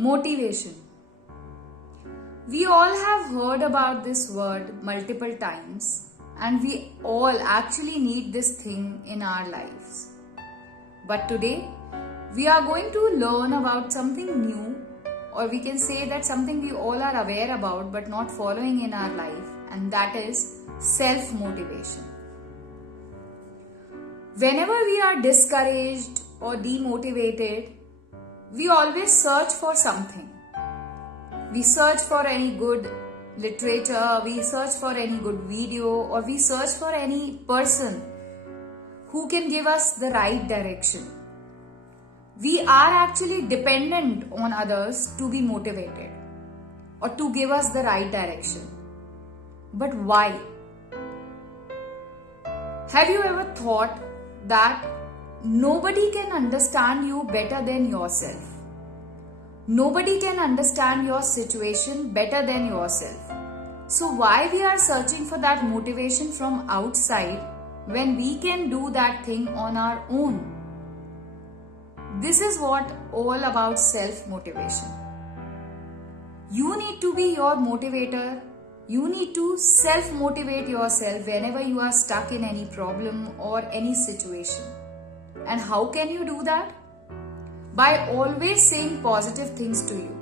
Motivation. We all have heard about this word multiple times, and we all actually need this thing in our lives. But today, we are going to learn about something new, or we can say that something we all are aware about but not following in our life, and that is self-motivation. Whenever we are discouraged or demotivated, we always search for something. We search for any good literature, we search for any good video, or we search for any person who can give us the right direction. We are actually dependent on others to be motivated or to give us the right direction. But why? Have you ever thought that nobody can understand you better than yourself? Nobody can understand your situation better than yourself. So why we are searching for that motivation from outside when we can do that thing on our own? This is what all about self-motivation. You need to be your motivator. You need to self-motivate yourself whenever you are stuck in any problem or any situation. And how can you do that? By always saying positive things to you.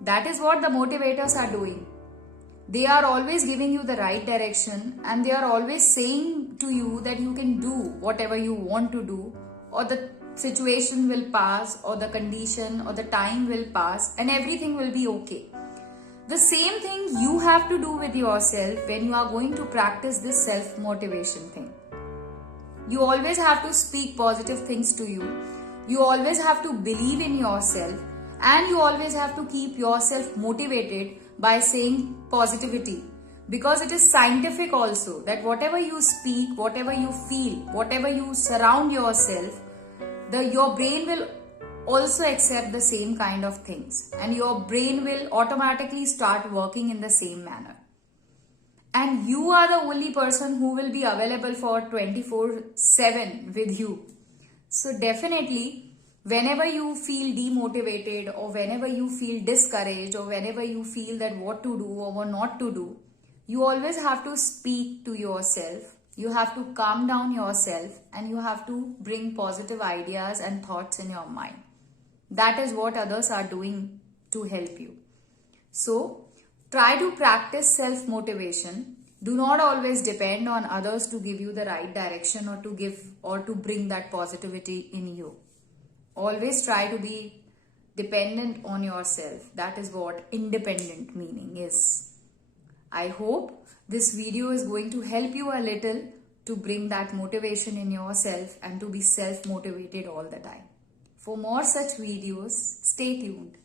That is what the motivators are doing. They are always giving you the right direction, and they are always saying to you that you can do whatever you want to do, or the situation will pass, or the condition or the time will pass, and everything will be okay. The same thing you have to do with yourself when you are going to practice this self-motivation thing. You always have to speak positive things to you. You always have to believe in yourself, and you always have to keep yourself motivated by saying positivity, because it is scientific also that whatever you speak, whatever you feel, whatever you surround yourself, your brain will also accept the same kind of things, and your brain will automatically start working in the same manner. And you are the only person who will be available for 24/7 with you. So definitely, whenever you feel demotivated, or whenever you feel discouraged, or whenever you feel that what to do or what not to do, you always have to speak to yourself. You have to calm down yourself, and you have to bring positive ideas and thoughts in your mind. That is what others are doing to help you. So, try to practice self-motivation. Do not always depend on others to give you the right direction, or to bring that positivity in you. Always try to be dependent on yourself. That is what independent meaning is. I hope this video is going to help you a little to bring that motivation in yourself and to be self-motivated all the time. For more such videos, stay tuned.